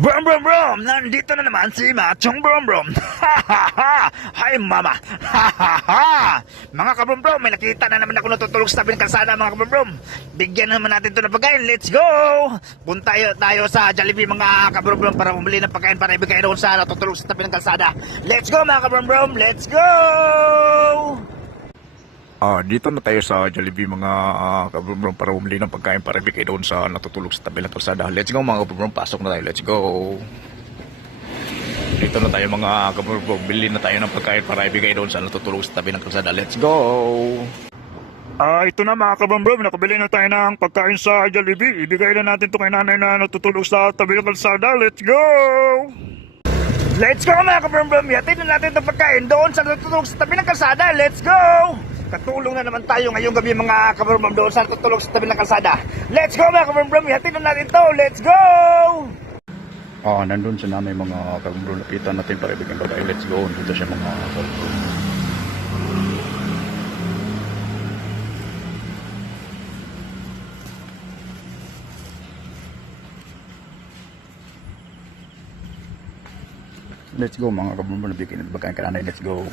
Brum brum brum! Nandito na naman si Machong Brum Brum! Ha ha ha! Hi mama! Ha ha ha! Mga kabrum brum, may nakita na naman ako natutulog sa tabi ng kalsada mga kabrum brum. Bigyan naman natin ito ng pagkain. Let's go! Punta tayo, tayo sa Jollibee mga kabrum brum para bumili ng pagkain para ibigay doon sa natutulog sa tabi ng kalsada. Let's go mga kabrum brum! Let's go! Ah, dito na tayo sa Jollibee mga uh, kabrum para bumili ng pagkain para ibigay doon sa natutulog sa tabi ng kalsada. Let's go mga kabrum, pasok na tayo. Let's go. Dito na tayo mga kabrum, bili na tayo ng pagkain para ibigay doon sa natutulog sa tabi ng kalsada. Let's go. Ah, ito na mga kabrum, nakabili na tayo ng pagkain sa Jollibee. Ibigay na natin ito kay nanay na natutulog sa tabi ng kalsada. Let's go. Let's go mga kabrum-brum! Yatid na natin itong pagkain doon sa natutulog sa tabi ng kalsada. Let's go! Katulong na naman tayo ngayong gabi mga kabrum-brum doon sa natutulog sa tabi ng kalsada. Let's go mga kabrum-brum! Yatid na natin to. Let's go! Ah, nandun sa namin mga kabrum-brum. Lapitan natin para ng pagkain. Let's go. Dito siya mga kabrum-brum. Let's go mga kabrum-brum. Nabigyan ng pagkain ka. Let's go.